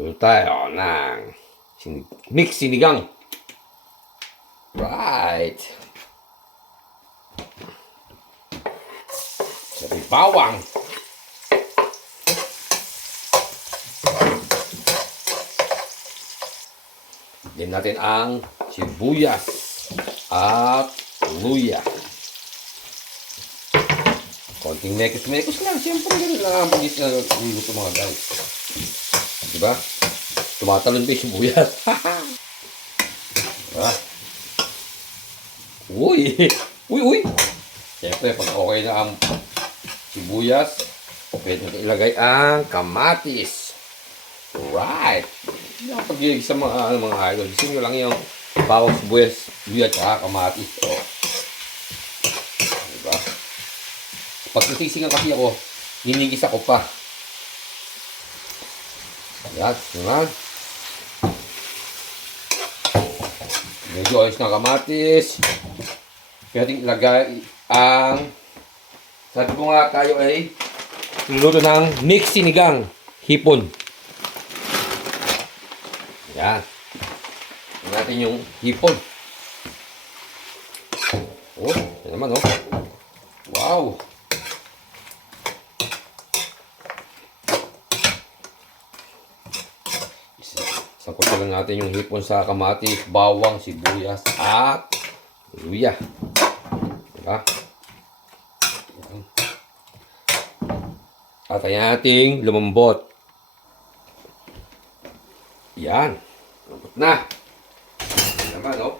Luto tayo ng sin- mix sinigang. Right. Sabi bawang. Din natin ang sibuyas at luya. Konting mekos-mekos lang. Siyempre, ganun lang ang pag-isip na luto mga guys. Diba? Tumatalon pa yung sibuyas. diba? Uy! Uy, uy! Siyempre, pag okay na ang sibuyas, pwede natin ilagay ang kamatis. Right! Yung pag sa mga, ano, mga idol, gusto nyo lang yung bawang sibuyas, luya, at kamatis. O. Diba? Pag nasisingan kasi ako, ninigis ako pa. Yan, naman. Medyo ayos na kamatis. Pwede ilagay ang sabi ko nga tayo ay luluto ng mix sinigang hipon. Yan. Tingnan natin yung hipon. Oh, yan naman oh. Wow. Isang ko lang natin yung hipon sa kamatis, bawang, sibuyas, at luya. Diba? At ayan ating lumambot. Yan. Lumambot na. Yan naman, oh.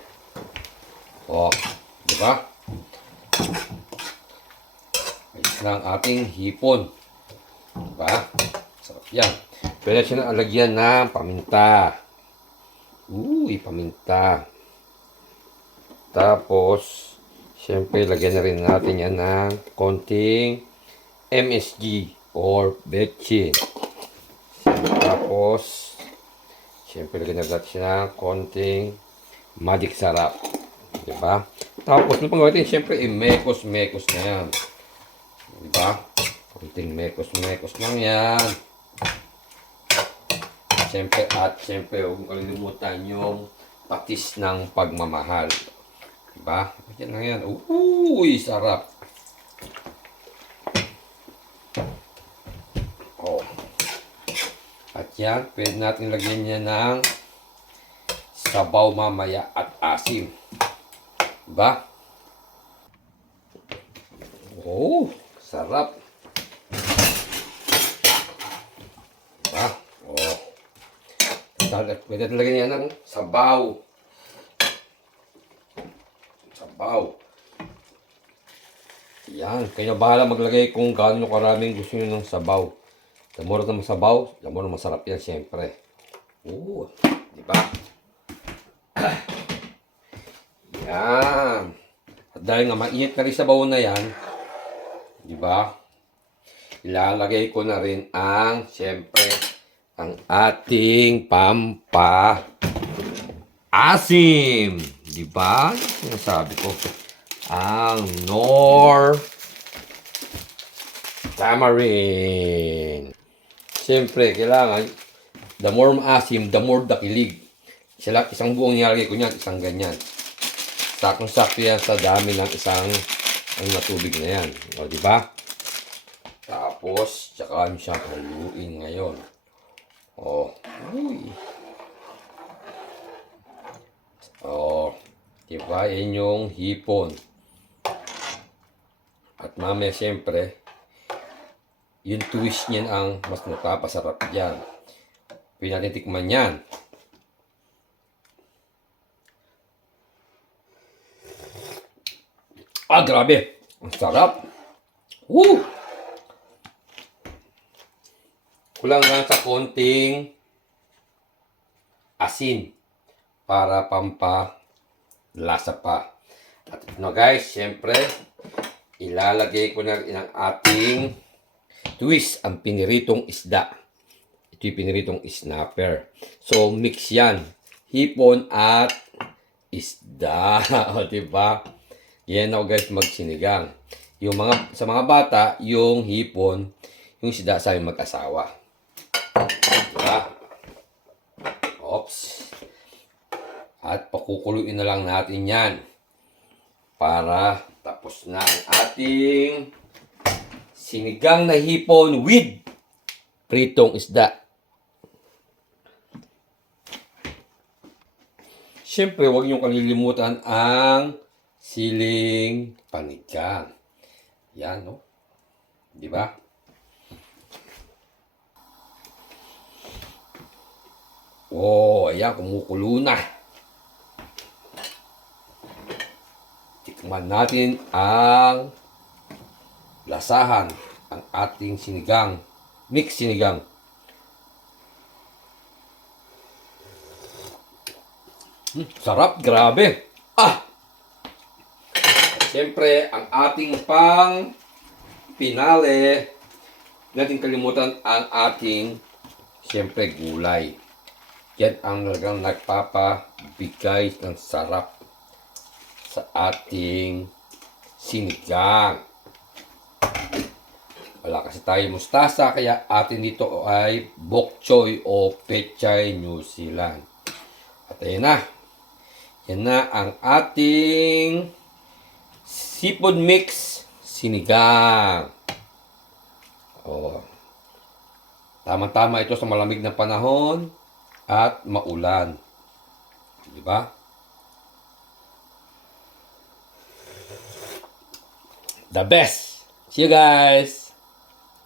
Oh, diba? Ayos na ang ating hipon. Diba? Sarap yan. Pwede siya na alagyan ng paminta. Uy, paminta. Tapos, siyempre, lagyan na rin natin yan ng konting MSG or betchin. Tapos, siyempre, lagyan na natin siya ng konting magic sarap. Diba? Tapos, nung pangawin siyempre, i-mekos-mekos na yan. Diba? Konting mekos-mekos lang yan. Siyempre, at siyempre, huwag kalimutan yung patis ng pagmamahal. Diba? Yan lang yan. Uy, sarap. Oh. At yan, pwede natin lagyan niya ng sabaw mamaya at asim. Diba? Oh, sarap. Diba? Oh. Tal- Pwede talaga niya ng sabaw. Sabaw. Yan. Kayo na bahala maglagay kung gaano karaming gusto niyo ng sabaw. More na masabaw, the more masarap yan siyempre. Oo. Di ba? Yan. At dahil nga mainit na rin sabaw na yan, di ba? Ilalagay ko na rin ang, siyempre, ang ating pampa asim. Di ba? Sinasabi ko. Ang nor tamarind. Siyempre, kailangan the more maasim, the more dakilig. Sila, isang buong nilalagay ko niyan, isang ganyan. Sakong-sakto yan sa dami ng isang ang natubig na yan. O, di ba? Tapos, tsaka ano siya haluin ngayon. Oh. Uy. Oh. Yan yung hipon. At mamaya siyempre, yung twist niyan ang mas napapasarap dyan. Pwede natin tikman yan. Ah, grabe. Ang sarap. Woo! Kulang lang sa konting asin para pampa lasa pa. At na guys, syempre, ilalagay ko na ang ating twist, ang piniritong isda. Ito yung piniritong snapper. So, mix yan. Hipon at isda. o, diba? Yan ako guys magsinigang. Yung mga, sa mga bata, yung hipon, yung sida sa mag-asawa. Diba? Oops. At pakukuluin na lang natin yan. Para tapos na ang ating sinigang na hipon with pritong isda. Siyempre, huwag niyong kalilimutan ang siling panigang. Yan, no? Di ba? Oh, ayan, kumukulo na. Tikman natin ang lasahan, ang ating sinigang, mix sinigang. Hmm, sarap, grabe. Ah! Siyempre, ang ating pang pinale, natin kalimutan ang ating, siyempre, gulay. Yan ang talagang nagpapabigay ng sarap sa ating sinigang. Wala kasi tayo mustasa, kaya atin dito ay bok choy o pechay New Zealand. At ayan na. Yan na ang ating seafood mix sinigang. Oh. Tama-tama ito sa malamig na panahon at maulan. Di ba? The best. See you guys.